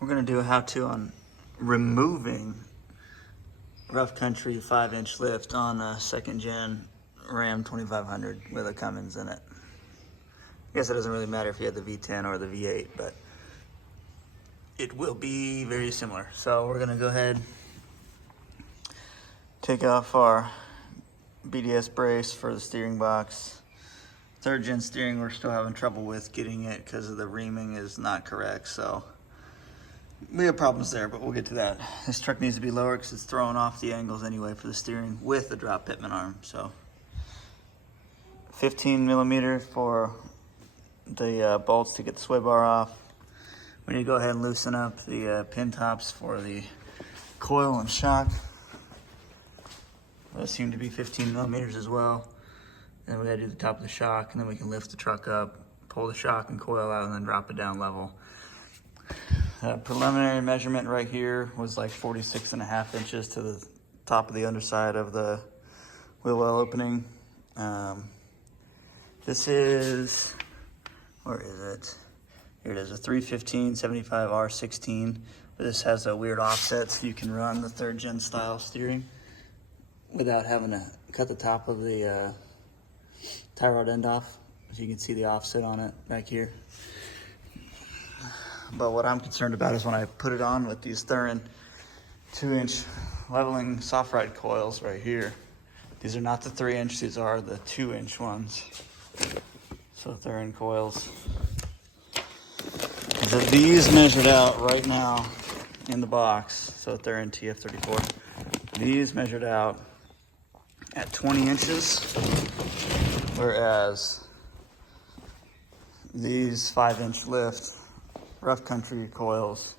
We're gonna do a how-to on removing rough country 5-inch lift on a 2nd gen Ram 2500 with a Cummins in it. I guess it doesn't really matter if you had the V10 or the V8, but it will be very similar. So we're gonna go ahead, take off our BDS brace for the steering box. 3rd gen steering, we're still having trouble with getting it because of the reaming is not correct. So we have problems there, but we'll get to that. This truck needs to be lower because it's throwing off the angles anyway for the steering with the drop pitman arm. So 15 millimeter for the bolts to get the sway bar off. We need to go ahead and loosen up the pin tops for the coil and shock. Those seem to be 15 millimeters as well. And then we gotta do the top of the shock, and then we can lift the truck up, pull the shock and coil out, and then drop it down level. Preliminary measurement right here was like 46.5 inches to the top of the underside of the wheel well opening. This is, where is it? Here it is, a 315/75 R16. This has a weird offset so you can run the 3rd gen style steering without having to cut the top of the tie rod end off. So you can see the offset on it back here. But what I'm concerned about is when I put it on with these Thuren 2-inch leveling soft ride coils right here. These are not the 3-inch, these are the 2-inch ones. So Thuren coils. These measured out right now in the box, so Thuren TF34. These measured out at 20 inches, whereas these 5-inch lift rough country coils,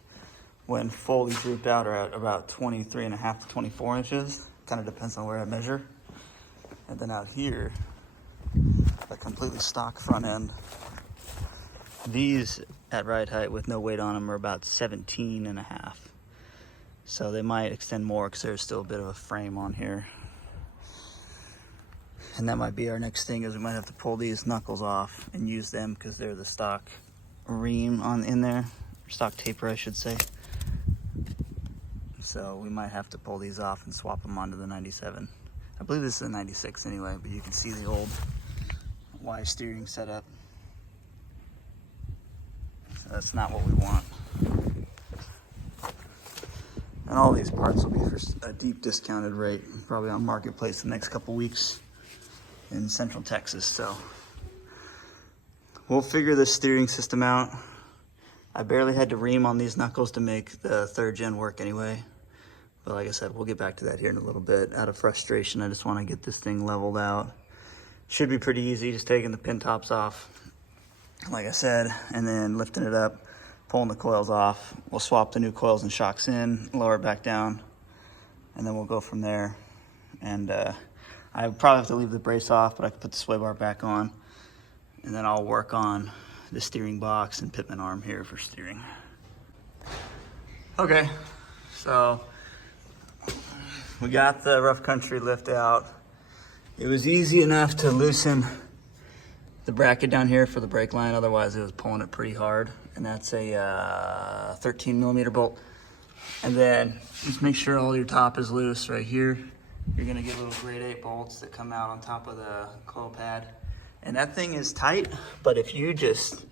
when fully drooped out, are at about 23.5 to 24 inches. Kind of depends on where I measure. And then out here, a completely stock front end. These at ride height with no weight on them are about 17.5. So they might extend more because there's still a bit of a frame on here. And that might be our next thing, is we might have to pull these knuckles off and use them because they're the stock ream on in there, stock taper I should say. So we might have to pull these off and swap them onto the 97. I believe this is a 96 anyway, but you can see the old Y steering setup. So that's not what we want. And all these parts will be for a deep discounted rate, probably on Marketplace the next couple weeks in Central Texas. So we'll figure this steering system out. I barely had to ream on these knuckles to make the 3rd gen work anyway. But like I said, we'll get back to that here in a little bit. Out of frustration, I just want to get this thing leveled out. Should be pretty easy, just taking the pin tops off, like I said, and then lifting it up, pulling the coils off. We'll swap the new coils and shocks in, lower it back down, and then we'll go from there. And I probably have to leave the brace off, but I can put the sway bar back on. And then I'll work on the steering box and pitman arm here for steering. Okay, so we got the rough country lift out. It was easy enough to loosen the bracket down here for the brake line, otherwise it was pulling it pretty hard. And that's a 13 millimeter bolt. And then just make sure all your top is loose right here. You're gonna get little grade 8 bolts that come out on top of the coil pad. And that thing is tight, but if you just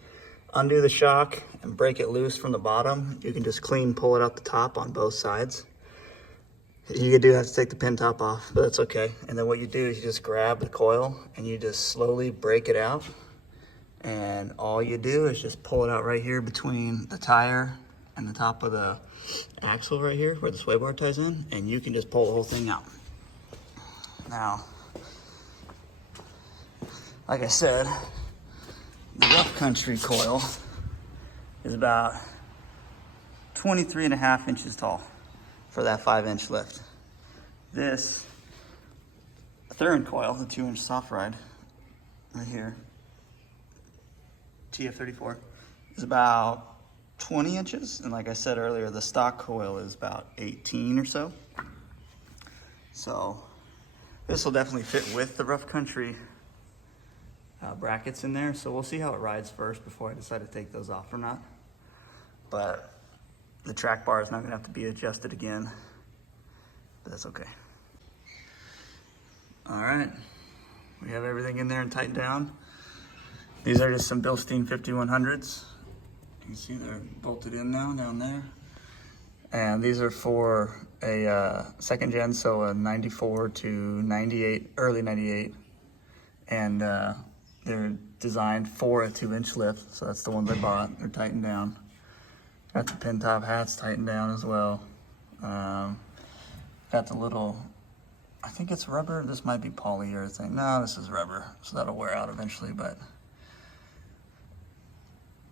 undo the shock and break it loose from the bottom, you can just clean pull it out the top on both sides. You do have to take the pin top off, but that's okay. And then what you do is you just grab the coil and you just slowly break it out. And all you do is just pull it out right here between the tire and the top of the axle right here where the sway bar ties in, and you can just pull the whole thing out. Now, like I said, the rough country coil is about 23.5 inches tall for that 5-inch lift. This Thuren coil, the 2-inch soft ride right here, TF34, is about 20 inches. And like I said earlier, the stock coil is about 18 or so. So this will definitely fit with the rough country brackets in there. So we'll see how it rides first before I decide to take those off or not. But the track bar is not gonna have to be adjusted again, but that's okay. All right, we have everything in there and tightened down. These are just some Bilstein 5100s. You can see they're bolted in now down there. And these are for a second gen, so a 94 to 98, early 98. And they're designed for a 2-inch lift, so that's the ones I bought. They're tightened down. Got the pin top hats tightened down as well. Got the little, I think it's rubber. This might be polyurethane. No, this is rubber, so that'll wear out eventually, but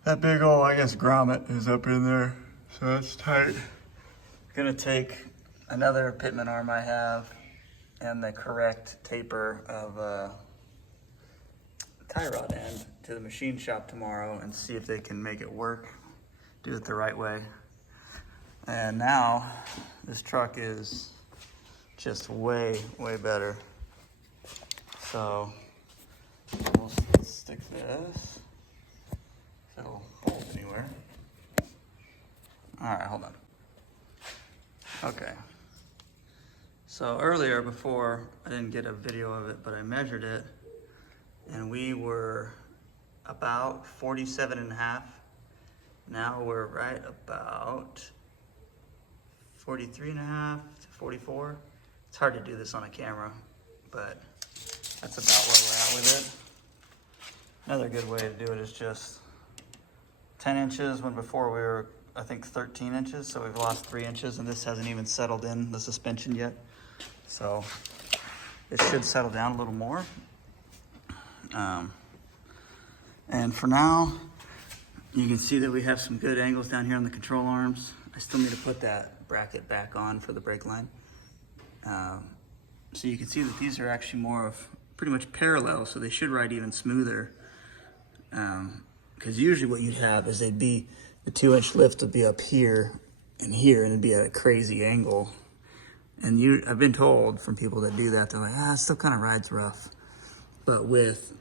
that big old, I guess, grommet is up in there, so that's tight. Gonna take another pitman arm I have and the correct taper of tie rod end to the machine shop tomorrow and see if they can make it work, do it the right way. And now this truck is just way, way better. So we'll stick this. It'll bolt anywhere. All right, hold on. Okay. So earlier, before, I didn't get a video of it, but I measured it, and we were about 47.5. Now we're right about 43.5 to 44. It's hard to do this on a camera, but that's about where we're at with it. Another good way to do it is just 10 inches, when before we were, I think, 13 inches, so we've lost 3 inches, and this hasn't even settled in the suspension yet. So it should settle down a little more. And for now, you can see that we have some good angles down here on the control arms. I still need to put that bracket back on for the brake line. So you can see that these are actually more of pretty much parallel, so they should ride even smoother. Because usually what you'd have is they'd be, the 2-inch lift would be up here, and it'd be at a crazy angle. And I've been told from people that do that, they're like, it still kind of rides rough. But with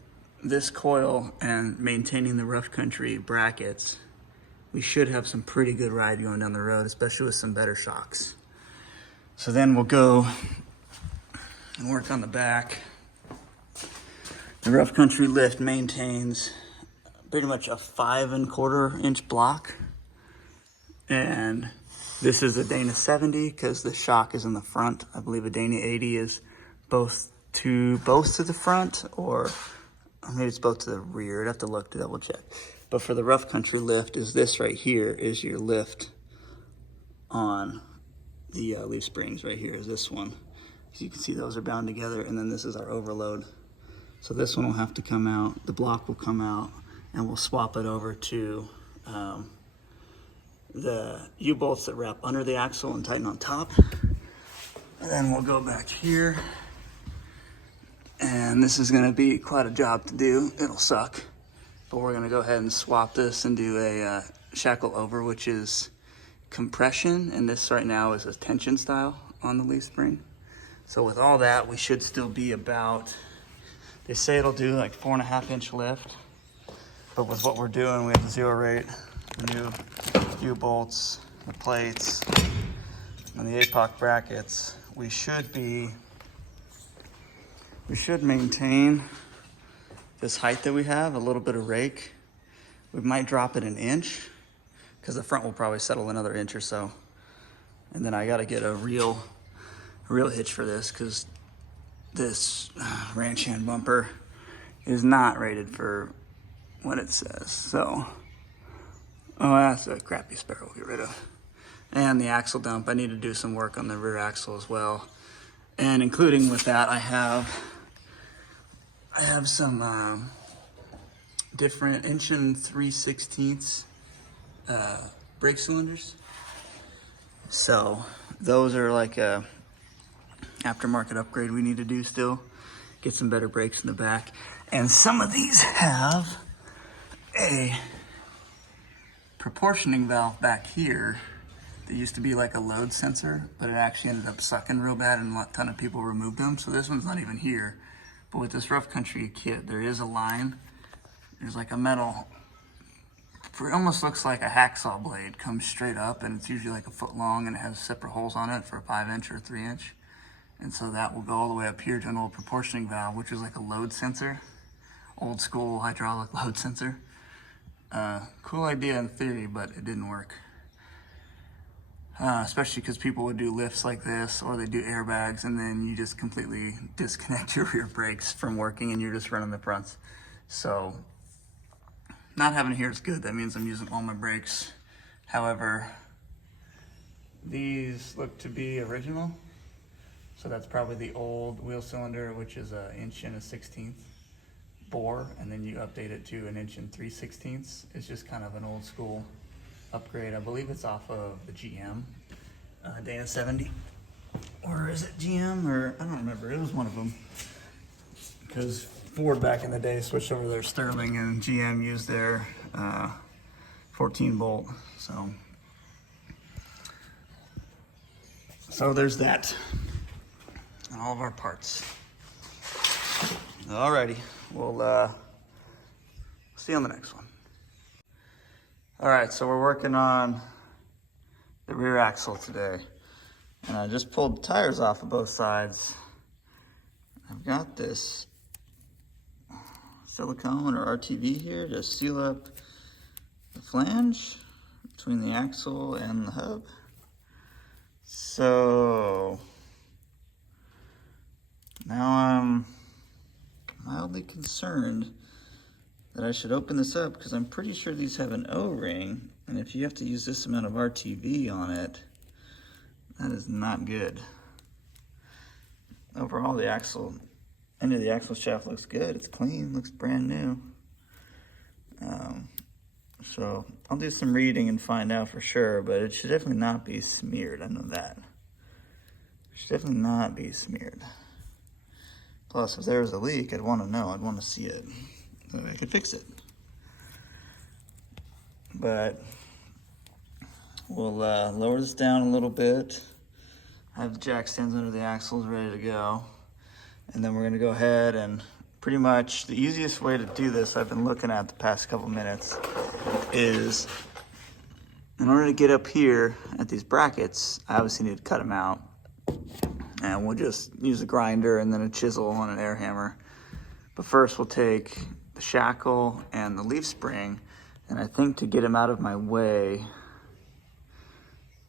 this coil and maintaining the rough country brackets, we should have some pretty good ride going down the road, especially with some better shocks. So then we'll go and work on the back. The rough country lift maintains pretty much a 5 1/4 inch block. And this is a Dana 70 because the shock is in the front. I believe a Dana 80 is both to the front, or maybe it's both to the rear. I'd have to look to double check. But for the rough country lift, is this right here is your lift on the leaf springs. Right here is this one. As you can see, those are bound together, and then this is our overload. So this one will have to come out, the block will come out, and we'll swap it over to the U-bolts that wrap under the axle and tighten on top. And then we'll go back here, and this is gonna be quite a job to do. It'll suck, but we're gonna go ahead and swap this and do a shackle over, which is compression, and this right now is a tension style on the leaf spring. So with all that, we should still be about, they say it'll do like 4.5 inch lift, but with what we're doing, we have the zero rate, the new U-bolts, the plates, and the APOC brackets. We should maintain this height that we have, a little bit of rake. We might drop it an inch, because the front will probably settle another inch or so. And then I gotta get a real hitch for this, because this ranch hand bumper is not rated for what it says. So, oh, that's a crappy spare we'll get rid of. And the axle dump, I need to do some work on the rear axle as well. And including with that, I have some different 1 3/16 brake cylinders. So those are like a aftermarket upgrade we need to do still. Get some better brakes in the back. And some of these have a proportioning valve back here that used to be like a load sensor, but it actually ended up sucking real bad, and a ton of people removed them. So this one's not even here. But with this rough country kit, there is a line. There's like a metal it almost looks like a hacksaw blade, comes straight up, and it's usually like a foot long, and it has separate holes on it for a 5-inch or 3-inch. And so that will go all the way up here to an old proportioning valve, which is like a load sensor, old school hydraulic load sensor. Cool idea in theory, but it didn't work. Especially because people would do lifts like this, or they do airbags, and then you just completely disconnect your rear brakes from working and you're just running the fronts. So not having it here is good. That means I'm using all my brakes. However, these look to be original. So that's probably the old wheel cylinder, which is 1 1/16 inch bore, and then you update it to 1 3/16 inch. It's just kind of an old school upgrade. I believe it's off of the GM Dana 70, or is it GM, or I don't remember. It was one of them, because Ford back in the day switched over their Sterling, and GM used their 14 bolt. So there's that, and all of our parts. Alrighty, we'll see you on the next one. All right, so we're working on the rear axle today. And I just pulled the tires off of both sides. I've got this silicone or RTV here to seal up the flange between the axle and the hub. So now I'm mildly concerned that I should open this up, because I'm pretty sure these have an O-ring, and if you have to use this amount of RTV on it, that is not good. Overall, the end of the axle shaft looks good. It's clean, looks brand new. So I'll do some reading and find out for sure, but it should definitely not be smeared. I know that. It should definitely not be smeared. Plus, if there was a leak, I'd want to know. I'd want to see it, so I could fix it. But we'll lower this down a little bit. I have the jack stands under the axles ready to go. And then we're gonna go ahead and pretty much the easiest way to do this, I've been looking at the past couple minutes, is in order to get up here at these brackets, I obviously need to cut them out. And we'll just use a grinder and then a chisel and an air hammer. But first we'll take the shackle and the leaf spring, and I think to get them out of my way,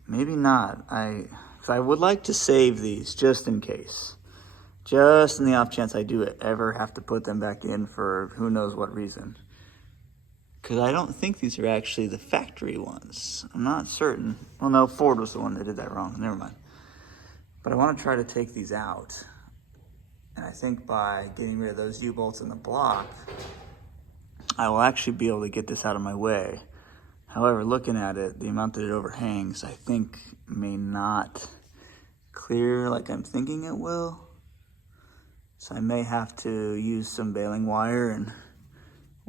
maybe not. Because I would like to save these just in case. Just in the off chance I do ever have to put them back in for who knows what reason. Because I don't think these are actually the factory ones. I'm not certain. Well, no, Ford was the one that did that wrong. Never mind. But I want to try to take these out. And I think by getting rid of those U-bolts in the block, I will actually be able to get this out of my way. However, looking at it, the amount that it overhangs, I think may not clear like I'm thinking it will. So I may have to use some baling wire and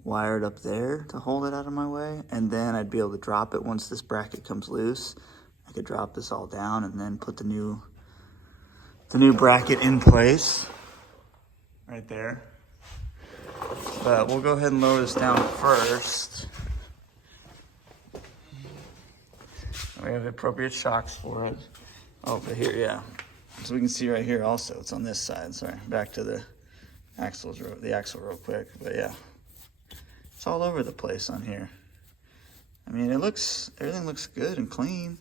wire it up there to hold it out of my way. And then I'd be able to drop it once this bracket comes loose. I could drop this all down and then put the new bracket in place right there. But we'll go ahead and lower this down first. We have the appropriate shocks for it. Over here, yeah. So we can see right here also, it's on this side. Sorry, back to the axle real quick. But yeah, it's all over the place on here. I mean, everything looks good and clean.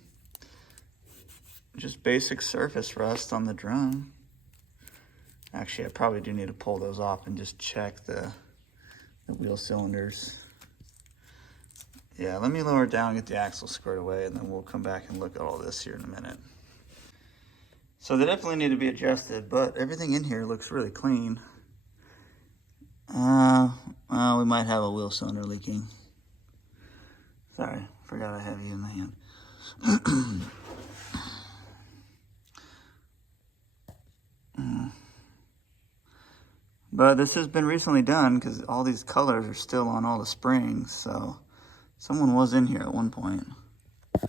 Just basic surface rust on the drum. Actually, I probably do need to pull those off and just check the wheel cylinders. Yeah, let me lower it down and get the axle squared away, and then we'll come back and look at all this here in a minute. So they definitely need to be adjusted, but everything in here looks really clean. We might have a wheel cylinder leaking. Sorry, forgot I have you in the hand. But this has been recently done because all these colors are still on all the springs, so someone was in here at one point. I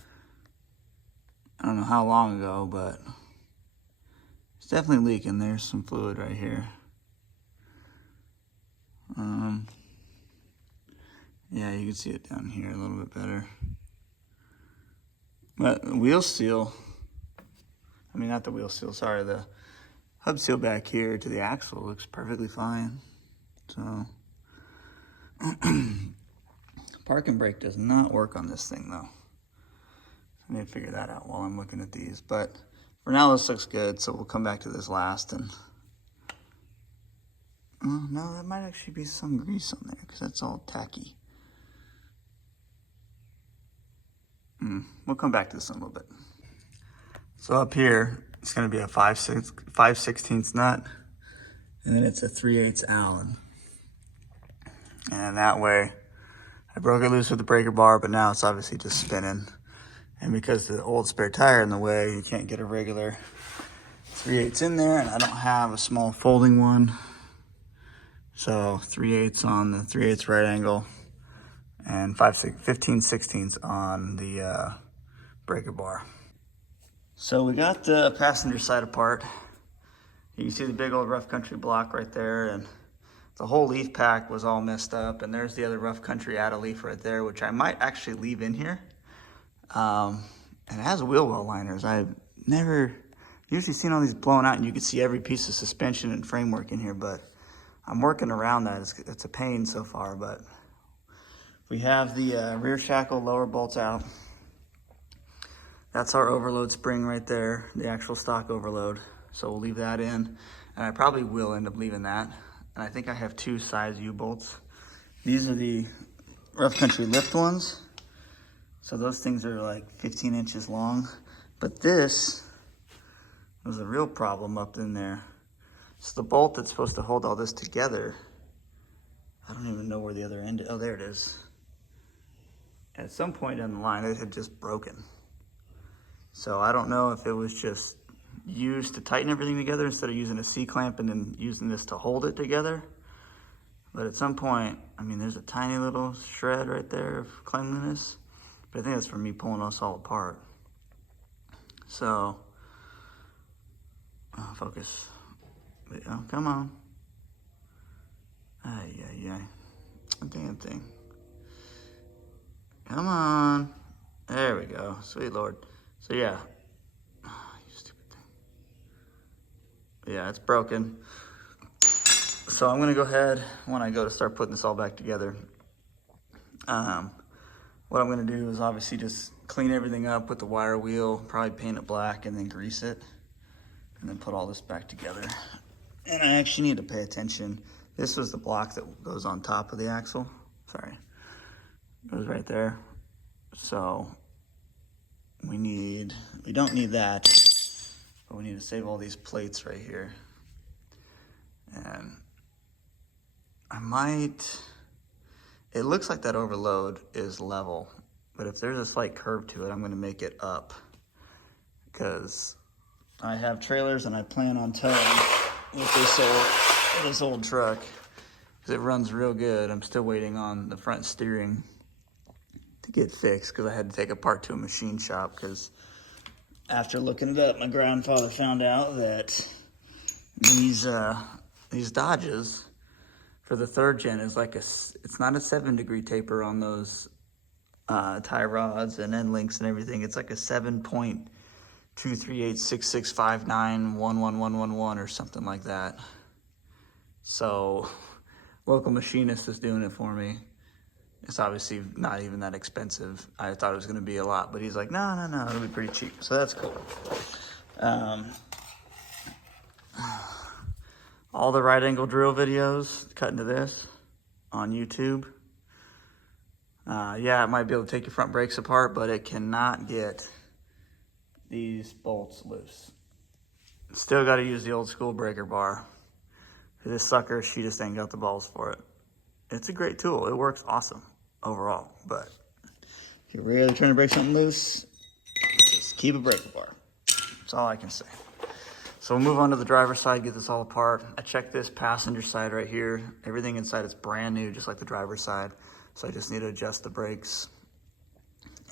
don't know how long ago, but it's definitely leaking. There's some fluid right here. Yeah, you can see it down here a little bit better. But the wheel seal, I mean, not the wheel seal, sorry, the hub seal back here to the axle looks perfectly fine. So, parking brake does not work on this thing though. I need to figure that out while I'm looking at these. But for now, this looks good, so we'll come back to this last. And oh, no, that might actually be some grease on there because that's all tacky. We'll come back to this in a little bit. So up here, it's going to be a 5/16 nut, and then it's a 3/8 Allen. And that way, I broke it loose with the breaker bar, but now it's obviously just spinning. And because the old spare tire in the way, you can't get a regular 3/8 in there, and I don't have a small folding one. So 3/8 on the 3/8 right angle, and 15/16 on the breaker bar. So we got the passenger side apart. You can see the big old rough country block right there, and the whole leaf pack was all messed up. And there's the other rough country add a leaf right there, which I might actually leave in here. And it has wheel well liners. I've never usually seen all these blown out, and you can see every piece of suspension and framework in here, but I'm working around that. It's a pain so far, but we have the rear shackle lower bolts out. That's our overload spring right there, the actual stock overload. So we'll leave that in, and I probably will end up leaving that. And I think I have 2 size U-bolts. These are the rough country lift ones. So those things are like 15 inches long. But this was a real problem up in there. So the bolt that's supposed to hold all this together, I don't even know where the other end is. Oh, there it is. At some point down the line, it had just broken. So I don't know if it was just used to tighten everything together instead of using a C-clamp and then using this to hold it together. But at some point, I mean, there's a tiny little shred right there of cleanliness. But I think that's from me pulling us all apart. So, focus. Oh, come on. Ay, ay, ay. Damn thing. Come on. There we go. Sweet Lord. So yeah. Oh, you stupid thing. Yeah, it's broken. So I'm gonna go ahead when I go to start putting this all back together. What I'm gonna do is obviously just clean everything up with the wire wheel, probably paint it black and then grease it, and then put all this back together. And I actually need to pay attention. This was the block that goes on top of the axle. Sorry, it goes right there. So we don't need that, but we need to save all these plates right here. And it looks like that overload is level, but if there's a slight curve to it, I'm gonna make it up, because I have trailers and I plan on towing with this old truck, because it runs real good. I'm still waiting on the front steering to get fixed, because I had to take it apart to a machine shop, because after looking it up, my grandfather found out that these Dodges for the 3rd gen is like it's not a 7-degree taper on those tie rods and end links and everything. It's like a 7.23866591111 or something like that. So local machinist is doing it for me. It's obviously not even that expensive. I thought it was gonna be a lot, but he's like, no, it'll be pretty cheap. So that's cool. All the right angle drill videos cut into this on YouTube. Yeah, it might be able to take your front brakes apart, but it cannot get these bolts loose. Still got to use the old school breaker bar. This sucker, she just ain't got the balls for it. It's a great tool. It works awesome overall, but if you're really trying to break something loose, just keep a breaker bar. That's all I can say. So we'll move on to the driver's side, get this all apart. I checked this passenger side right here. Everything inside is brand new, just like the driver's side. So I just need to adjust the brakes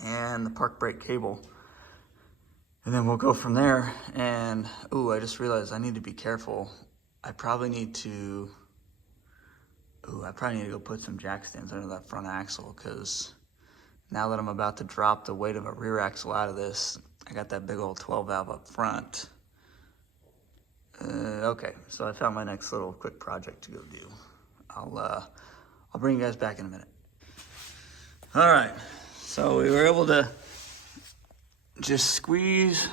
and the park brake cable. And then we'll go from there. And, ooh, I just realized I need to be careful. I probably need to, Ooh, I probably need to go put some jack stands under that front axle, because now that I'm about to drop the weight of a rear axle out of this, I got that big old 12 valve up front. Okay, so I found my next little quick project to go do. I'll bring you guys back in a minute. All right, so we were able to just squeeze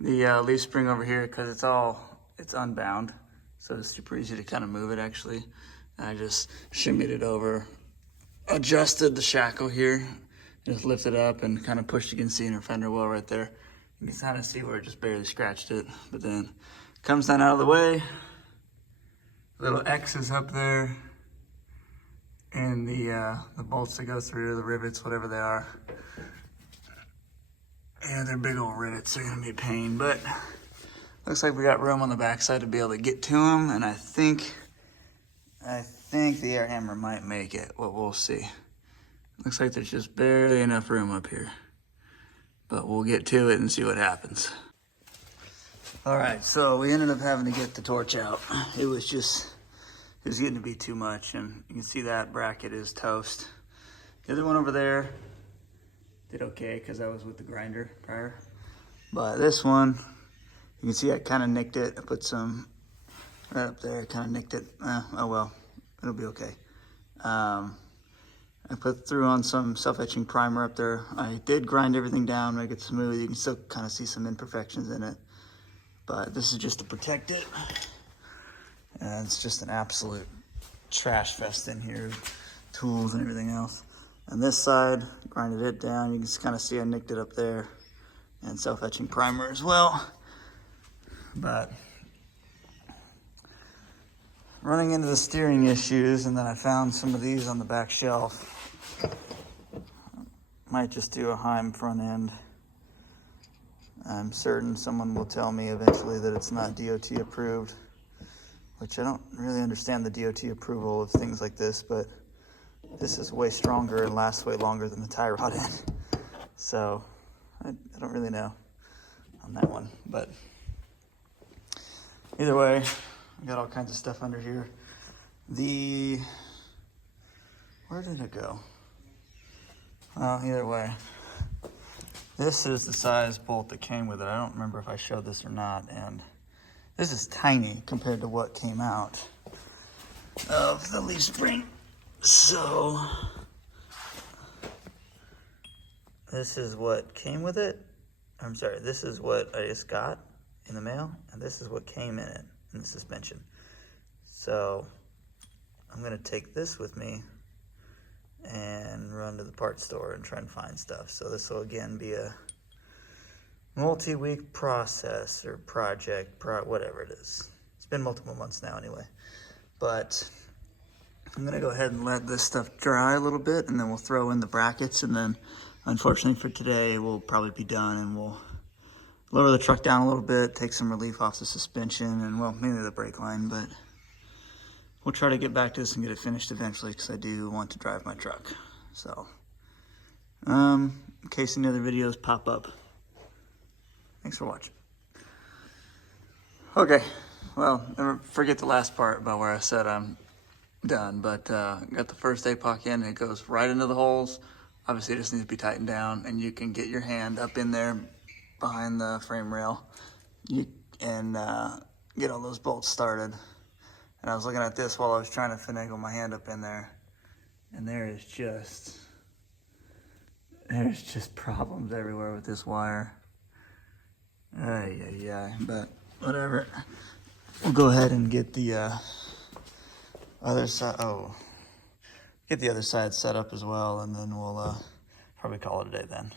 the leaf spring over here, because it's unbound, so it's super easy to kind of move it actually. And I just shimmied it over, adjusted the shackle here, just lifted up and kind of pushed against the inner fender well right there. You can kind of see where it just barely scratched it, but then comes down out of the way. Little X is up there, and the bolts that go through, the rivets, whatever they are. And they're big old rivets, they're gonna be a pain, but looks like we got room on the backside to be able to get to them, and I think the air hammer might make it, but we'll see. Looks like there's just barely enough room up here, but we'll get to it and see what happens. All right, so we ended up having to get the torch out. It was getting to be too much, and you can see that bracket is toast. The other one over there did okay, because I was with the grinder prior. But this one, you can see I kind of nicked it. I put some right up there, kind of nicked it. Oh well, it'll be okay. I threw on some self-etching primer up there. I did grind everything down, make it smooth. You can still kind of see some imperfections in it. But this is just to protect it. And it's just an absolute trash fest in here, tools and everything else. And this side, grinded it down. You can just kind of see I nicked it up there. And self-etching primer as well. But running into the steering issues, and then I found some of these on the back shelf. Might just do a Heim front end. I'm certain someone will tell me eventually that it's not DOT approved, which I don't really understand the DOT approval of things like this, but this is way stronger and lasts way longer than the tie rod end. So I don't really know on that one, but either way, I got all kinds of stuff under here. Where did it go? Well, either way, this is the size bolt that came with it. I don't remember if I showed this or not, and this is tiny compared to what came out of the leaf spring. So this is what came with it. I'm sorry, this is what I just got in the mail, and this is what came in it, in the suspension. So I'm gonna take this with me and run to the parts store and try and find stuff. So this will again be a multi-week process or project, whatever it is. It's been multiple months now anyway. But I'm gonna go ahead and let this stuff dry a little bit, and then we'll throw in the brackets, and then unfortunately for today, we'll probably be done, and we'll lower the truck down a little bit, take some relief off the suspension, and well, mainly the brake line, but we'll try to get back to this and get it finished eventually, because I do want to drive my truck. So, in case any other videos pop up, thanks for watching. Okay, well, never forget the last part about where I said I'm done, but got the first APOC in, and it goes right into the holes. Obviously, it just needs to be tightened down, and you can get your hand up in there behind the frame rail and get all those bolts started. And I was looking at this while I was trying to finagle my hand up in there, and there's just problems everywhere with this wire. But whatever. We'll go ahead and get the other side. Get the other side set up as well, and then we'll probably call it a day then.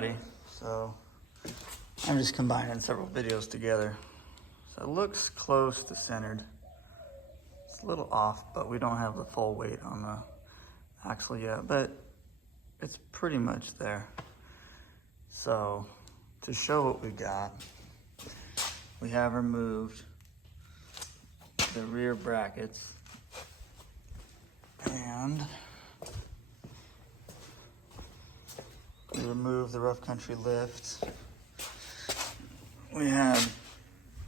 muddy, so I'm just combining several videos together. So it looks close to centered. It's a little off, but we don't have the full weight on the axle yet, but it's pretty much there. So to show what we got, we have removed the rear brackets and we removed the rough country lift. We had,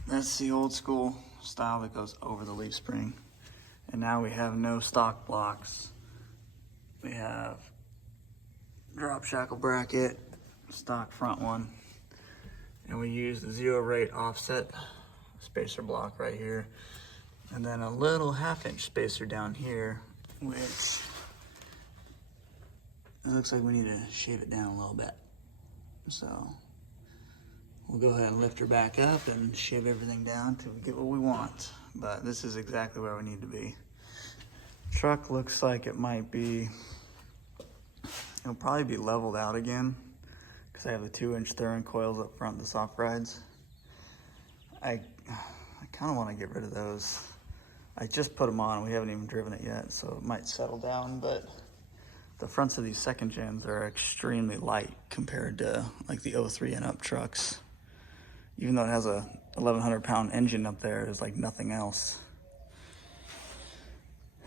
that's the old school style that goes over the leaf spring. And now we have no stock blocks. We have drop shackle bracket, stock front one. And we use the 0 rate offset spacer block right here. And then a little 1/2 inch spacer down here, which it looks like we need to shave it down a little bit. So we'll go ahead and lift her back up and shave everything down till we get what we want. But this is exactly where we need to be. Truck looks like it might be, it'll probably be leveled out again because I have the 2-inch Thuren coils up front, the soft rides. I kind of want to get rid of those. I just put them on, we haven't even driven it yet, so it might settle down, but the fronts of these second gens are extremely light compared to like the 03 and up trucks. Even though it has a 1,100 pound engine up there, there's like nothing else.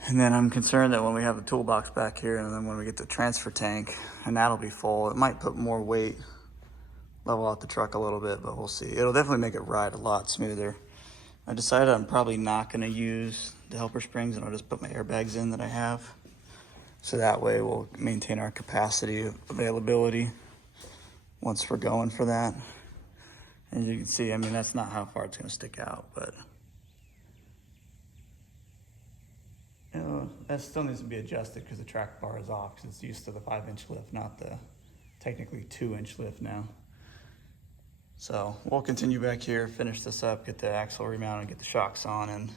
And then I'm concerned that when we have the toolbox back here and then when we get the transfer tank and that'll be full, it might put more weight, level out the truck a little bit, but we'll see. It'll definitely make it ride a lot smoother. I decided I'm probably not gonna use the helper springs and I'll just put my airbags in that I have. So that way we'll maintain our capacity availability once we're going for that. And you can see, I mean, that's not how far it's gonna stick out, but you know, that still needs to be adjusted because the track bar is off because it's used to the 5-inch lift, not the technically 2-inch lift now. So we'll continue back here, finish this up, get the axle remounted, get the shocks on, and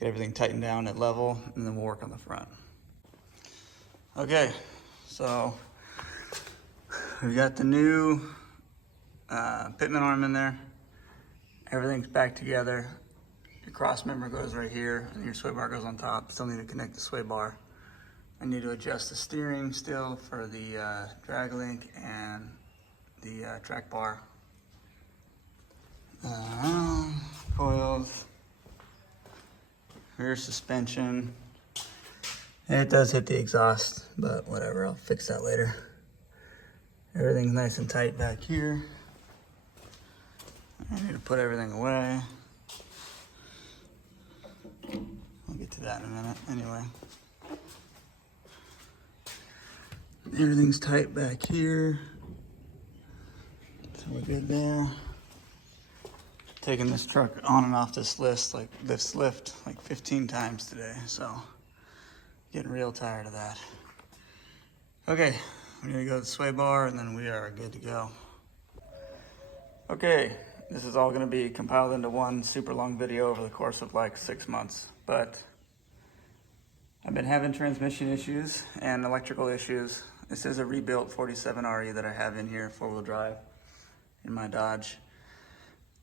get everything tightened down at level, and then we'll work on the front. Okay, so we've got the new pitman arm in there. Everything's back together. Your cross member goes right here, and your sway bar goes on top. Still need to connect the sway bar. I need to adjust the steering still for the drag link and the track bar. Coils, rear suspension. It does hit the exhaust, but whatever, I'll fix that later. Everything's nice and tight back here. I need to put everything away. I'll get to that in a minute. Anyway, everything's tight back here. So we're good there. Taking this truck on and off this lift like 15 times today, so getting real tired of that. Okay, we're gonna go to the sway bar and then we are good to go. Okay, this is all gonna be compiled into one super long video over the course of like 6 months, but I've been having transmission issues and electrical issues. This is a rebuilt 47RE that I have in here, 4-wheel drive in my Dodge.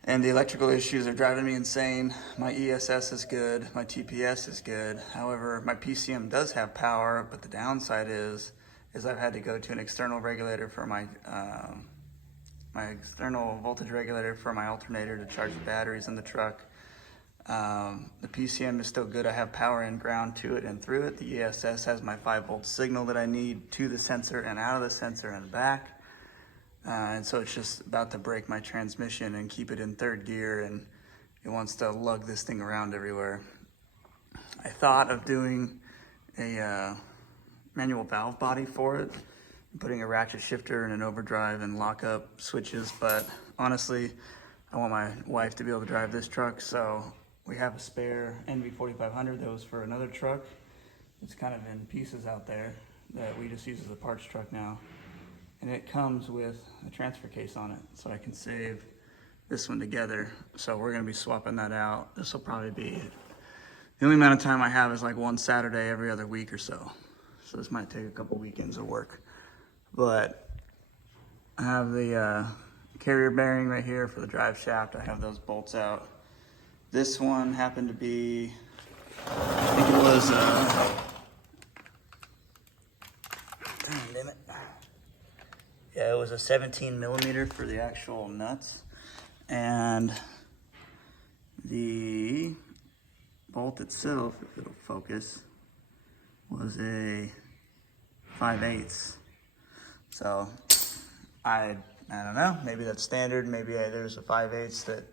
And the electrical issues are driving me insane. My ESS is good, my TPS is good. However, my PCM does have power, but the downside is I've had to go to an external regulator for my external voltage regulator for my alternator to charge the batteries in the truck. The PCM is still good. I have power and ground to it and through it. The ESS has my 5-volt signal that I need to the sensor and out of the sensor and back. And so it's just about to break my transmission and keep it in 3rd gear, and it wants to lug this thing around everywhere. I thought of doing a manual valve body for it, putting a ratchet shifter and an overdrive and lockup switches, but honestly, I want my wife to be able to drive this truck, so we have a spare NV4500 that was for another truck. It's kind of in pieces out there that we just use as a parts truck now. And it comes with a transfer case on it, so I can save this one together. So we're gonna be swapping that out. This will probably be, the only amount of time I have is like one Saturday every other week or so. So this might take a couple weekends of work. But I have the carrier bearing right here for the drive shaft. I have those bolts out. This one happened to be, I think it was, damn it. Yeah, it was a 17 millimeter for the actual nuts. And the bolt itself, if it'll focus, was a 5/8. So I don't know, maybe that's standard, maybe there's a 5/8 that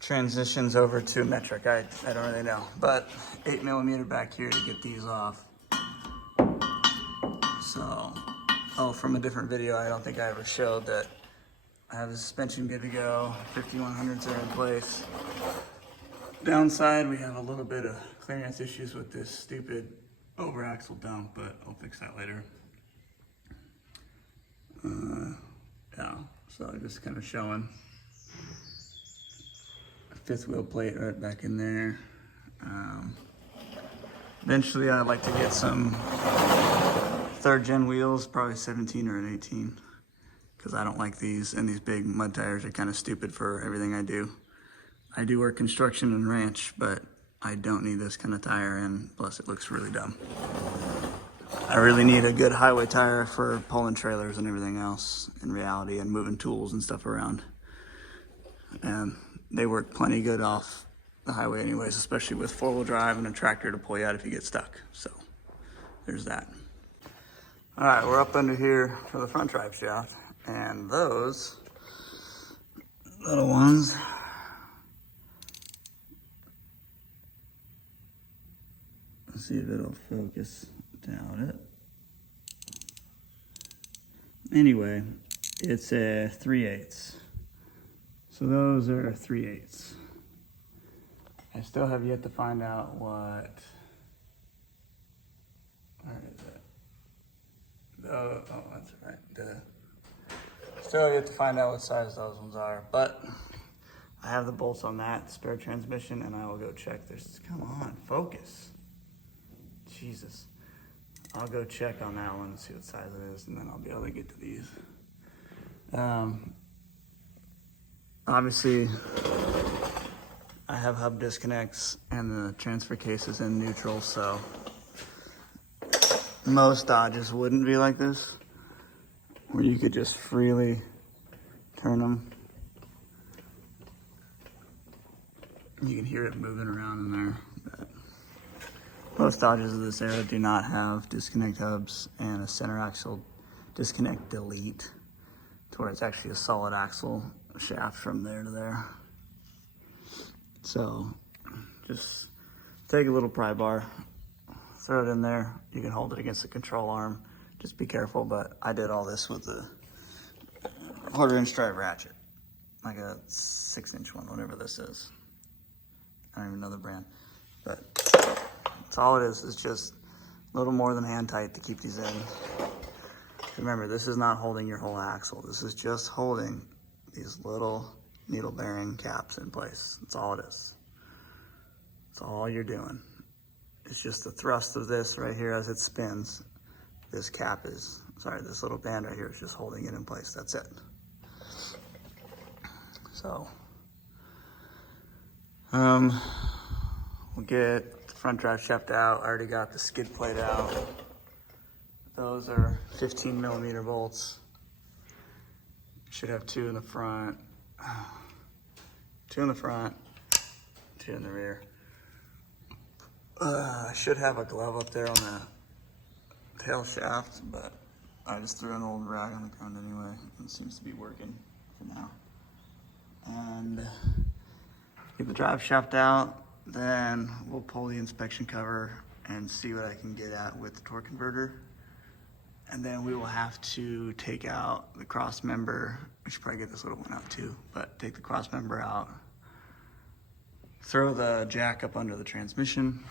transitions over to metric. I don't really know, but 8 millimeter back here to get these off. So, oh, from a different video, I don't think I ever showed that I have the suspension good to go. 5100s are in place. Downside, we have a little bit of clearance issues with this stupid over axle dump, but I'll fix that later. Yeah, so just kind of showing a fifth wheel plate right back in there. Eventually I'd like to get some 3rd gen wheels, probably 17 or an 18, because I don't like these, and these big mud tires are kind of stupid for everything I do. I do work construction and ranch, but I don't need this kind of tire, and plus it looks really dumb. I really need a good highway tire for pulling trailers and everything else in reality, and moving tools and stuff around. And they work plenty good off the highway anyways, especially with 4-wheel drive and a tractor to pull you out if you get stuck. So there's that. All right, we're up under here for the front drive shaft, and those little ones, let's see if it'll focus. Doubt it. Anyway, it's a 3/8. So those are 3/8. I still have yet to find out where is it? Oh, that's right. Still have yet to find out what size those ones are, but I have the bolts on that spare transmission, and I will go check this. Come on, focus. Jesus. I'll go check on that one and see what size it is, and then I'll be able to get to these. Obviously, I have hub disconnects and the transfer case is in neutral, so most Dodges wouldn't be like this, where you could just freely turn them. You can hear it moving around in there. But most Dodges of this era do not have disconnect hubs and a center axle disconnect delete, to where it's actually a solid axle shaft from there to there. So just take a little pry bar, throw it in there. You can hold it against the control arm. Just be careful, but I did all this with a 1/4-inch drive ratchet, like a 6-inch one, whatever this is. I don't even know the brand, but that's all it is just a little more than hand tight to keep these in. Remember, this is not holding your whole axle. This is just holding these little needle bearing caps in place. That's all it is. That's all you're doing. It's just the thrust of this right here as it spins. This little band right here is just holding it in place. That's it. So, we'll get the front drive shaft out. I already got the skid plate out. Those are 15 millimeter bolts. Should have 2 in the front, 2 in the front, 2 in the rear. I should have a glove up there on the tail shaft, but I just threw an old rag on the ground anyway, and it seems to be working for now. And get the drive shaft out, then we'll pull the inspection cover and see what I can get at with the torque converter. And then we will have to take out the cross member. We should probably get this little one out too, but take the cross member out, throw the jack up under the transmission,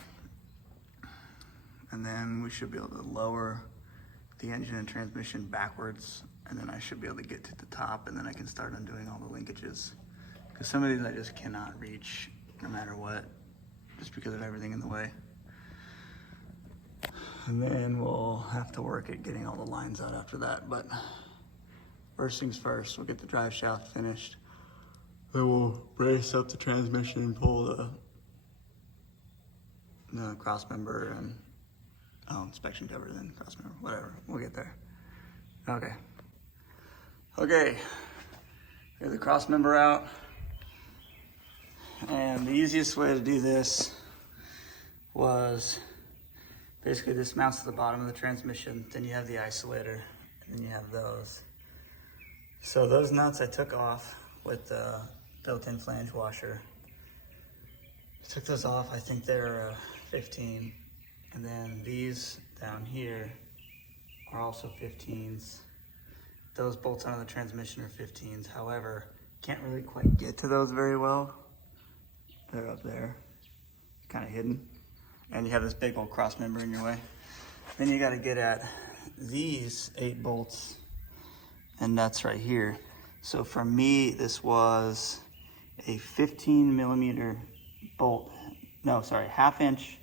and then we should be able to lower the engine and transmission backwards, and then I should be able to get to the top, and then I can start undoing all the linkages. Because some of these I just cannot reach no matter what, just because of everything in the way. And then we'll have to work at getting all the lines out after that, but first things first, we'll get the drive shaft finished. Then we'll brace up the transmission and pull the cross member and inspection cover, then cross member, whatever. We'll get there. Okay. Get the cross member out. And the easiest way to do this was basically this mounts to the bottom of the transmission, then you have the isolator, and then you have those. So those nuts I took off with the built-in flange washer. I took those off, I think they're 15. And then these down here are also 15s. Those bolts under the transmission are 15s. However, can't really quite get to those very well. They're up there, kind of hidden. And you have this big old cross member in your way. Then you got to get at these 8 bolts and nuts right here. So for me, this was a 15 millimeter bolt, no, sorry, 1/2 inch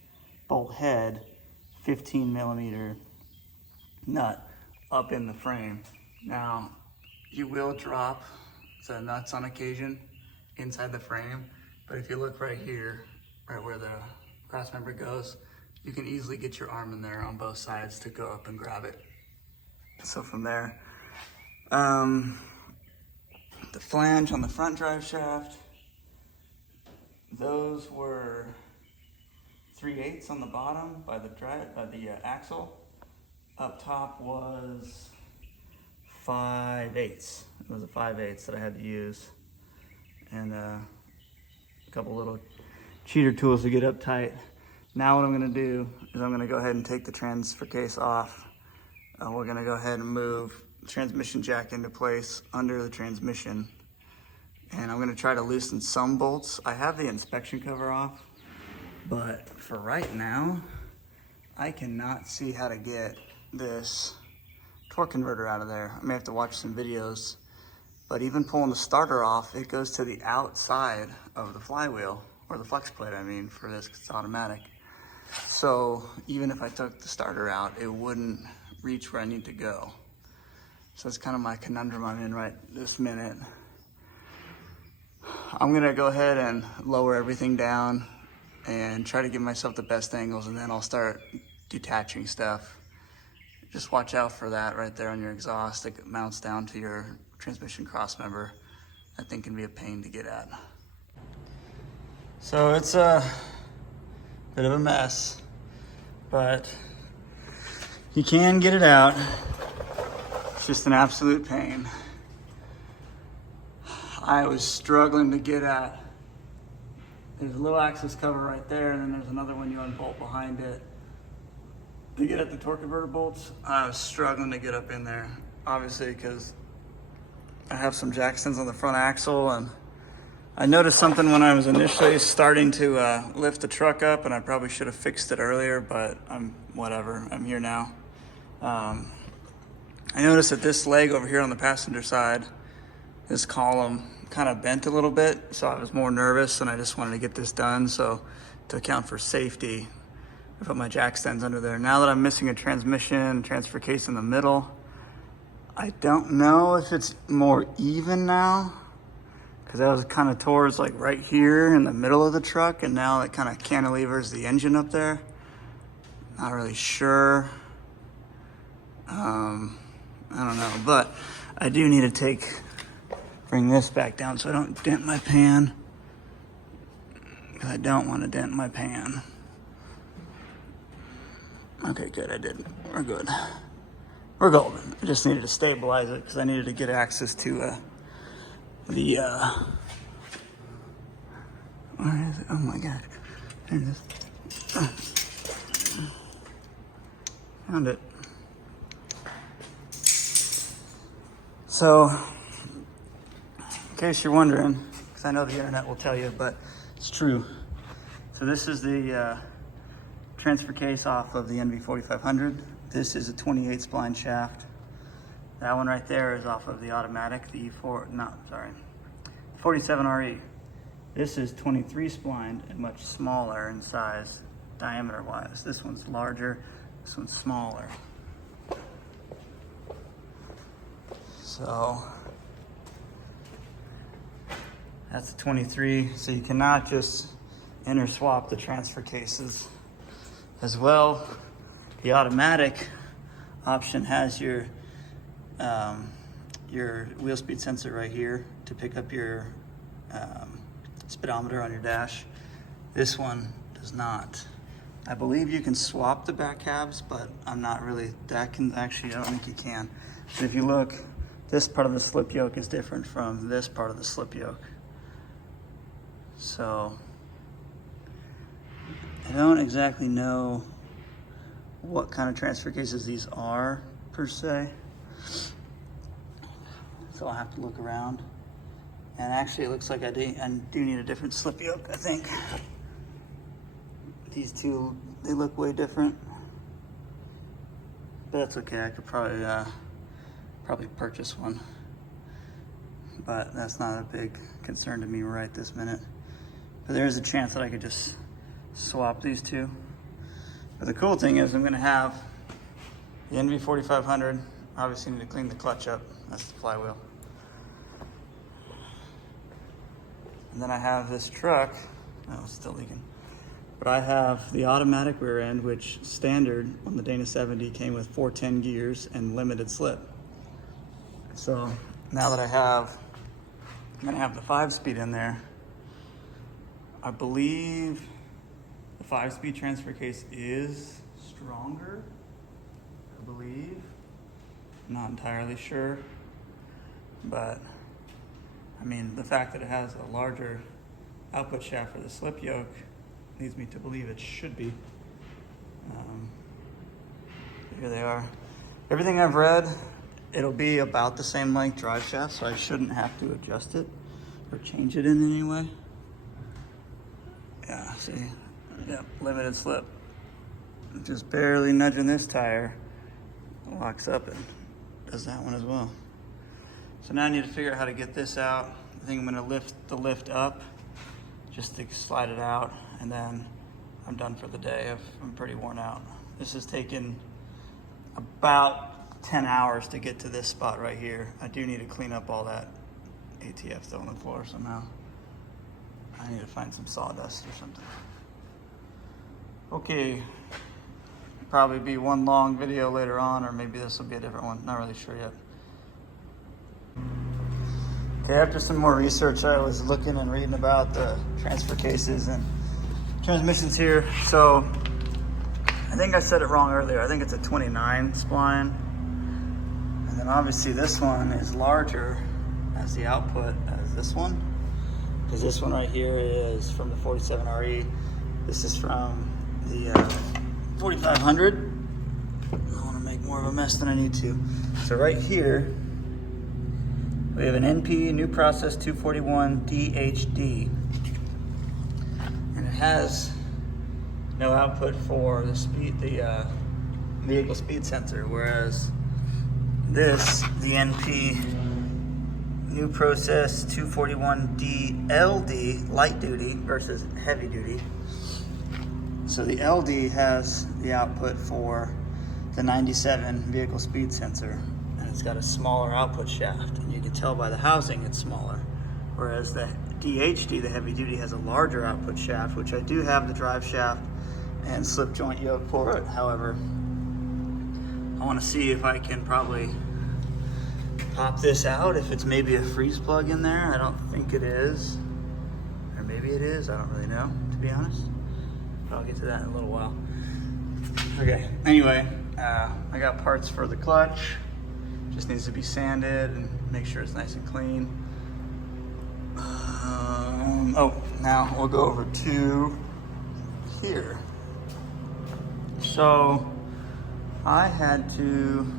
bolt head, 15 millimeter nut up in the frame. Now, you will drop the nuts on occasion inside the frame, but if you look right here, right where the cross member goes, you can easily get your arm in there on both sides to go up and grab it. So from there, the flange on the front drive shaft, those were 3/8 on the bottom by the axle. Up top was 5/8. It was a 5/8 that I had to use, and a couple little cheater tools to get up tight. Now what I'm gonna do is I'm gonna go ahead and take the transfer case off. We're gonna go ahead and move the transmission jack into place under the transmission. And I'm gonna try to loosen some bolts. I have the inspection cover off, but for right now, I cannot see how to get this torque converter out of there. I may have to watch some videos, but even pulling the starter off, it goes to the outside of the flywheel, or the flex plate, I mean, for this, 'cause it's automatic. So even if I took the starter out, it wouldn't reach where I need to go. So it's kind of my conundrum I'm in right this minute. I'm gonna go ahead and lower everything down and try to give myself the best angles, and then I'll start detaching stuff. Just watch out for that right there on your exhaust. It mounts down to your transmission cross member. That thing can be a pain to get at. So it's a bit of a mess, but you can get it out. It's just an absolute pain. I was struggling to get at. There's a little access cover right there, and then there's another one you unbolt behind it. To get at the torque converter bolts, I was struggling to get up in there, obviously, because I have some jack stands on the front axle, and I noticed something when I was initially starting to lift the truck up, and I probably should have fixed it earlier, but whatever, I'm here now. I noticed that this leg over here on the passenger side, this column kind of bent a little bit, so I was more nervous, and I just wanted to get this done. So to account for safety, I put my jack stands under there. Now that I'm missing a transmission transfer case in the middle, I don't know if it's more even now, because that was kind of towards like right here in the middle of the truck, and now it kind of cantilevers the engine up there. Not really sure. I don't know, but I do need to bring this back down so I don't dent my pan. I don't want to dent my pan. Okay, good, I didn't. We're good. We're golden. I just needed to stabilize it because I needed to get access to where is it? Oh my God. There it is. Found it. So, in case you're wondering, because I know the internet will tell you, but it's true. So this is the transfer case off of the NV4500. This is a 28 spline shaft. That one right there is off of the automatic, the 47RE. This is 23 splined and much smaller in size, diameter wise. This one's larger, this one's smaller. So that's the 23. So you cannot just interswap the transfer cases. As well, the automatic option has your wheel speed sensor right here to pick up your speedometer on your dash. This one does not. I believe you can swap the back cabs, but I'm not really, I don't think you can. But if you look, this part of the slip yoke is different from this part of the slip yoke. So I don't exactly know what kind of transfer cases these are per se. So I'll have to look around. And actually it looks like I do need a different slip yoke, I think. These two, they look way different. But that's okay, I could probably purchase one. But that's not a big concern to me right this minute. But there is a chance that I could just swap these two. But the cool thing is I'm gonna have the NV4500. Obviously need to clean the clutch up. That's the flywheel. And then I have this truck. Oh, it's still leaking. But I have the automatic rear end, which standard on the Dana 70 came with 410 gears and limited slip. So now that I'm gonna have the 5-speed in there, I believe the 5-speed transfer case is stronger, I believe. I'm not entirely sure, but I mean, the fact that it has a larger output shaft for the slip yoke leads me to believe it should be. Here they are. Everything I've read, it'll be about the same length drive shaft, so I shouldn't have to adjust it or change it in any way. Yeah, see? Yep, limited slip. Just barely nudging this tire, locks up and does that one as well. So now I need to figure out how to get this out. I think I'm gonna lift the lift up just to slide it out, and then I'm done for the day. I'm pretty worn out. This has taken about 10 hours to get to this spot right here. I do need to clean up all that ATF still on the floor somehow. I need to find some sawdust or something. Okay, probably be one long video later on, or maybe this will be a different one. Not really sure yet. Okay, after some more research, I was looking and reading about the transfer cases and transmissions here. So I think I said it wrong earlier. I think it's a 29 spline. And then obviously this one is larger as the output as this one. Because this one right here is from the 47RE. This is from the 4500. I don't want to make more of a mess than I need to. So right here, we have an NP, new process 241 DHD. And it has no output for the speed, the vehicle speed sensor, whereas this, the NP, new process 241 DLD, light duty versus heavy duty. So the LD has the output for the 97 vehicle speed sensor, and it's got a smaller output shaft, and you can tell by the housing it's smaller. Whereas the DHD, the heavy duty, has a larger output shaft, which I do have the drive shaft and slip joint yoke for it. However, I want to see if I can probably pop this out, if it's maybe a freeze plug in there. I don't think it is, or maybe it is, I don't really know, to be honest. But I'll get to that in a little while. Okay, anyway, I got parts for the clutch. Just needs to be sanded and make sure it's nice and clean. Now we'll go over to here. So I had to,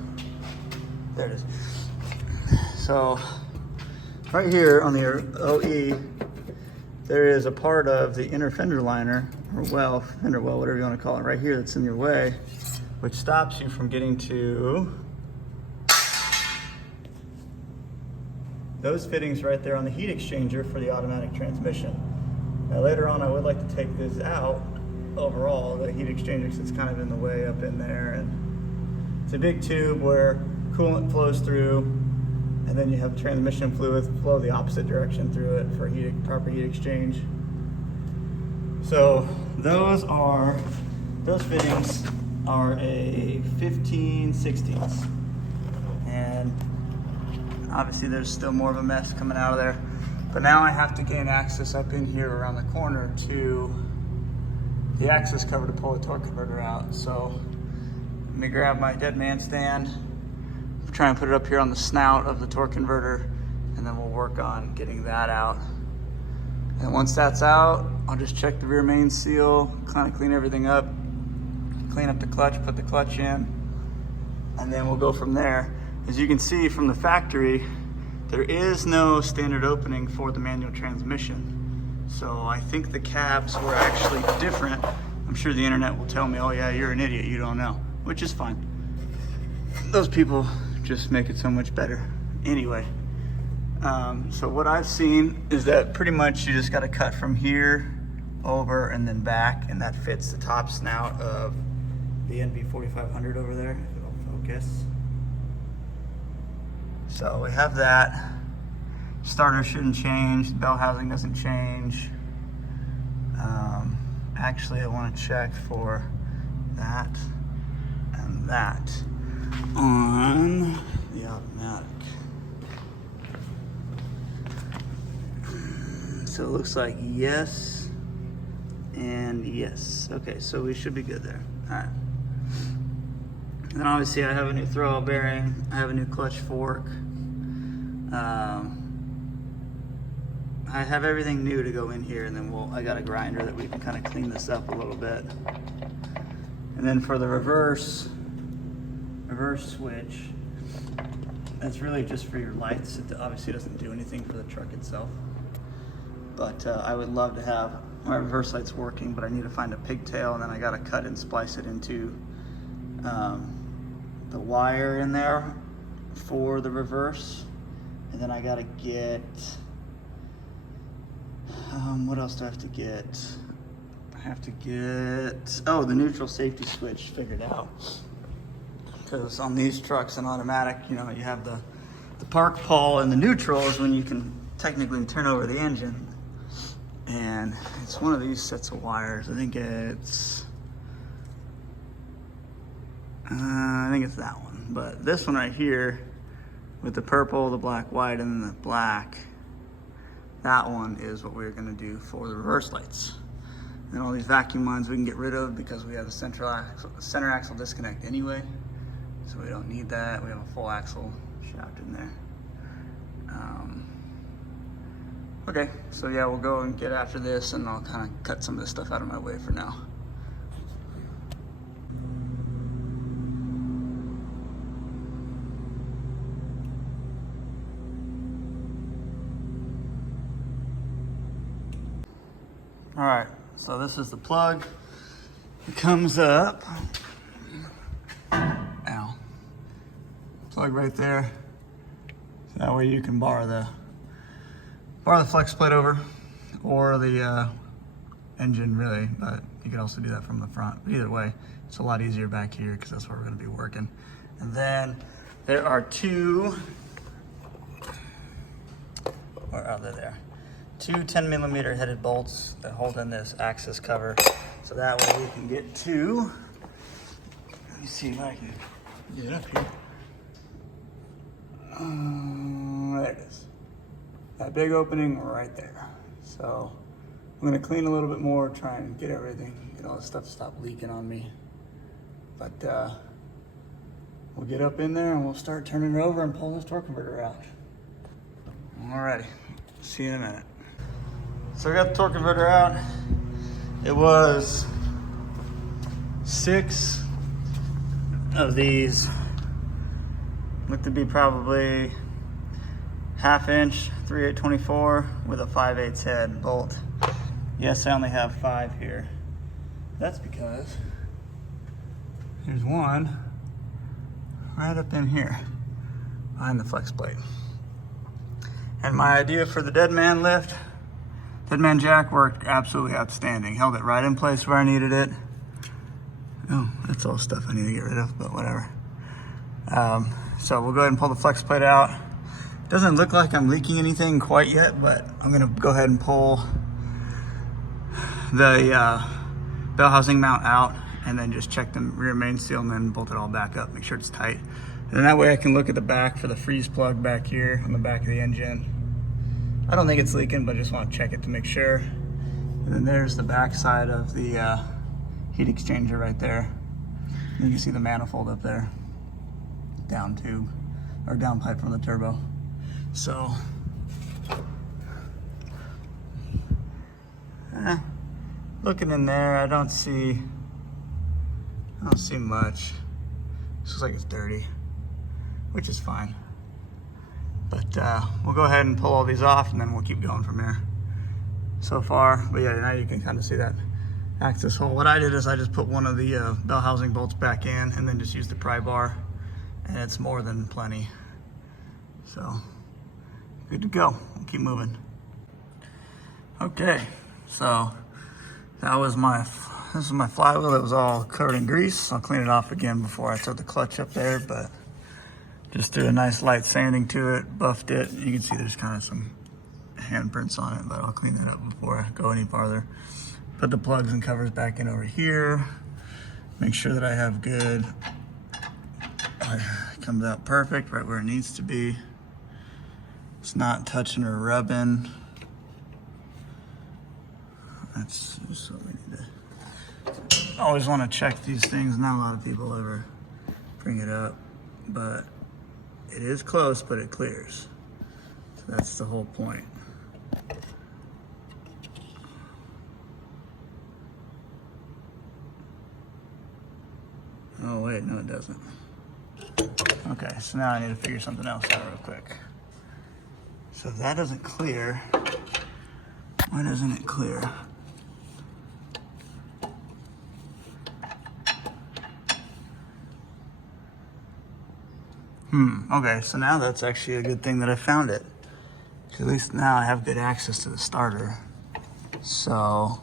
there it is. So right here on the OE, there is a part of the inner fender liner, or well, fender well, whatever you want to call it, right here that's in your way, which stops you from getting to those fittings right there on the heat exchanger for the automatic transmission. Now later on I would like to take this out overall, the heat exchanger, because it's kind of in the way up in there, and it's a big tube where coolant flows through, And then you have transmission fluid flow the opposite direction through it for proper heat exchange. So those fittings are a 15/16. And obviously there's still more of a mess coming out of there. But now I have to gain access up in here around the corner to the access cover to pull the torque converter out. So let me grab my dead man stand, try and put it up here on the snout of the torque converter, and then we'll work on getting that out. And once that's out, I'll just check the rear main seal, kind of clean everything up, clean up the clutch, put the clutch in, and then we'll go from there. As you can see from the factory, there is no standard opening for the manual transmission. So I think the cabs were actually different. I'm sure the internet will tell me, oh yeah, you're an idiot, you don't know, which is fine. Those people just make it so much better. Anyway, so what I've seen is that pretty much you just got to cut from here over and then back, and that fits the top snout of the NV4500 over there, if it'll focus. So we have that. Starter shouldn't change, the bell housing doesn't change. Actually, I want to check for that and that on the automatic. So it looks like yes and yes. Okay, so we should be good there. All right. And then obviously I have a new throwout bearing. I have a new clutch fork. I have everything new to go in here, and then I got a grinder that we can kind of clean this up a little bit. And then for the reverse switch, that's really just for your lights. It obviously doesn't do anything for the truck itself. But I would love to have my reverse lights working, but I need to find a pigtail, and then I got to cut and splice it into the wire in there for the reverse. And then I got to get, what else do I have to get? I have to get, oh, the neutral safety switch figured out. Because on these trucks and automatic, you know, you have the park pole, and the neutral is when you can technically turn over the engine. And it's one of these sets of wires. I think it's that one. But this one right here with the purple, the black, white, and then the black, that one is what we're gonna do for the reverse lights. And all these vacuum lines we can get rid of because we have the center axle disconnect anyway. So we don't need that. We have a full axle shaft in there. Okay, so yeah, we'll go and get after this, and I'll kind of cut some of this stuff out of my way for now. All right, so this is the plug. It comes up. Ow. Plug right there. So that way you can bar the flex plate over, or the engine really, but you can also do that from the front. But either way, it's a lot easier back here because that's where we're going to be working. And then there are two, or are they there? Two 10mm headed bolts that hold in this access cover, so that way we can get to, let me see if I can get it up here. There it is. That big opening right there. So I'm gonna clean a little bit more, try and get everything, get all this stuff to stop leaking on me. But we'll get up in there and we'll start turning it over and pull this torque converter out. Alrighty, see you in a minute. So we got the torque converter out. It was 6 of these, looked to be probably 1/2 inch 3/824 with a 5/8 head bolt. Yes, I only have 5 here. That's because there's one right up in here behind the flex plate. And my idea for the dead man lift, dead man jack, worked absolutely outstanding. Held it right in place where I needed it. Oh, that's all stuff I need to get rid of, but whatever. So we'll go ahead and pull the flex plate out. Doesn't look like I'm leaking anything quite yet, but I'm gonna go ahead and pull the bell housing mount out and then just check the rear main seal and then bolt it all back up, make sure it's tight. And then that way I can look at the back for the freeze plug back here on the back of the engine. I don't think it's leaking, but I just want to check it to make sure. And then there's the back side of the heat exchanger right there. You can see the manifold up there, down tube, or down pipe from the turbo. So, looking in there, I don't see much. This looks like it's dirty, which is fine. But we'll go ahead and pull all these off and then we'll keep going from here. So far, but yeah, now you can kind of see that access hole. What I did is I just put one of the bell housing bolts back in and then just used the pry bar, and it's more than plenty. So, good to go. We'll keep moving. Okay, so that was this is my flywheel that was all covered in grease. I'll clean it off again before I throw the clutch up there, but just threw a nice light sanding to it, buffed it. You can see there's kind of some handprints on it, but I'll clean that up before I go any farther. Put the plugs and covers back in over here. Make sure that I have good, it comes out perfect, right where it needs to be. It's not touching or rubbing. That's just what we need to, always want to check these things. Not a lot of people ever bring it up, but it is close, but it clears. So that's the whole point. Oh wait, no it doesn't. Okay, so now I need to figure something else out real quick. So if that doesn't clear, why doesn't it clear? Okay, so now that's actually a good thing that I found it. At least now I have good access to the starter. So,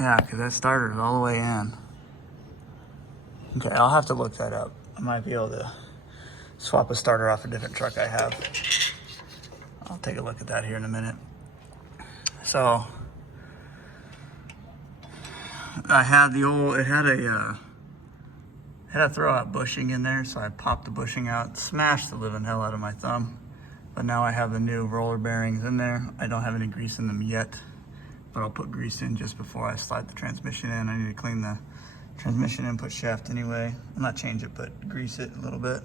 yeah, because that starter is all the way in. Okay, I'll have to look that up. I might be able to swap a starter off a different truck I have. I'll take a look at that here in a minute. So, I had the old, it had a throw-out bushing in there, so I popped the bushing out, smashed the living hell out of my thumb. But now I have the new roller bearings in there. I don't have any grease in them yet, but I'll put grease in just before I slide the transmission in. I need to clean the transmission input shaft anyway. Well, not change it, but grease it a little bit.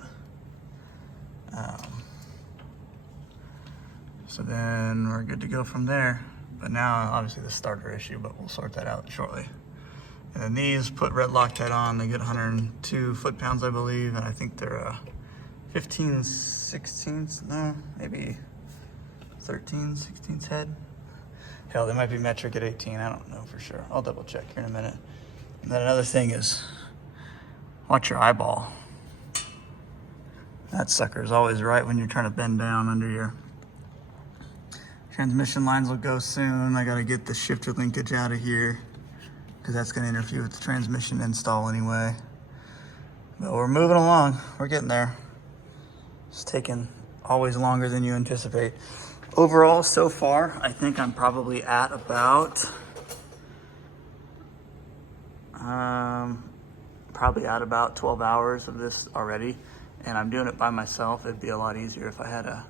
So then we're good to go from there. But now, obviously the starter issue, but we'll sort that out shortly. And then these, put red Loctite on, they get 102 foot-pounds, I believe, and I think they're 15 16ths, no, maybe 13 16ths head. Hell, they might be metric at 18, I don't know for sure. I'll double check here in a minute. And then another thing is, watch your eyeball. That sucker is always right when you're trying to bend down under your transmission lines will go soon. I gotta get the shifter linkage out of here, because that's going to interfere with the transmission install anyway. But we're moving along. We're getting there. It's taking always longer than you anticipate. Overall, so far, I think I'm probably at about 12 hours of this already, and I'm doing it by myself. It'd be a lot easier if I had a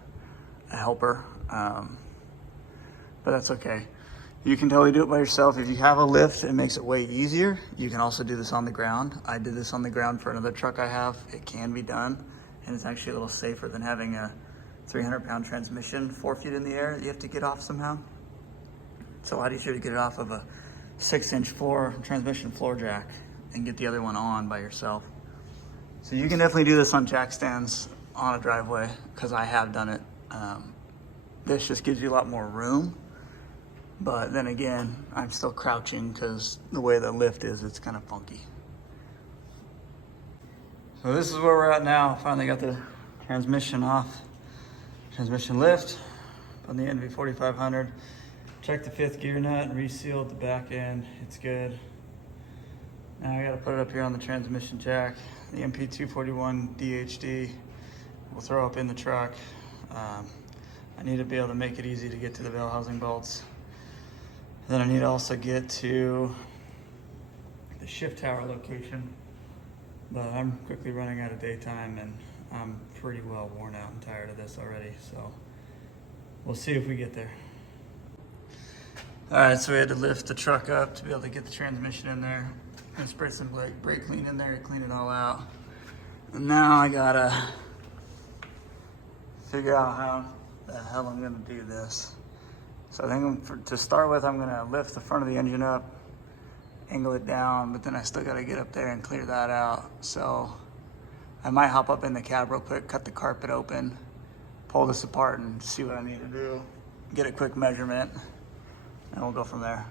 helper, but that's okay. You can totally do it by yourself. If you have a lift, it makes it way easier. You can also do this on the ground. I did this on the ground for another truck I have. It can be done, and it's actually a little safer than having a 300-pound transmission 4 feet in the air that you have to get off somehow. It's a lot easier to get it off of a 6-inch transmission floor jack and get the other one on by yourself. So you can definitely do this on jack stands on a driveway, because I have done it. This just gives you a lot more room. But then again, I'm still crouching because the way the lift is, it's kind of funky. So this is where we're at now. Finally got the transmission off. Transmission lift on the NV4500. Checked the 5th gear nut and resealed the back end. It's good. Now I gotta put it up here on the transmission jack. The MP241 DHD will throw up in the truck. I need to be able to make it easy to get to the bell housing bolts. Then I need to also get to the shift tower location, but I'm quickly running out of daytime and I'm pretty well worn out and tired of this already, so we'll see if we get there. All right, so we had to lift the truck up to be able to get the transmission in there and spray some brake clean in there to clean it all out. And now I gotta figure out how the hell I'm gonna do this. So I think to start with, I'm gonna lift the front of the engine up, angle it down, but then I still gotta get up there and clear that out. So I might hop up in the cab real quick, cut the carpet open, pull this apart and see what I need to do, get a quick measurement, and we'll go from there.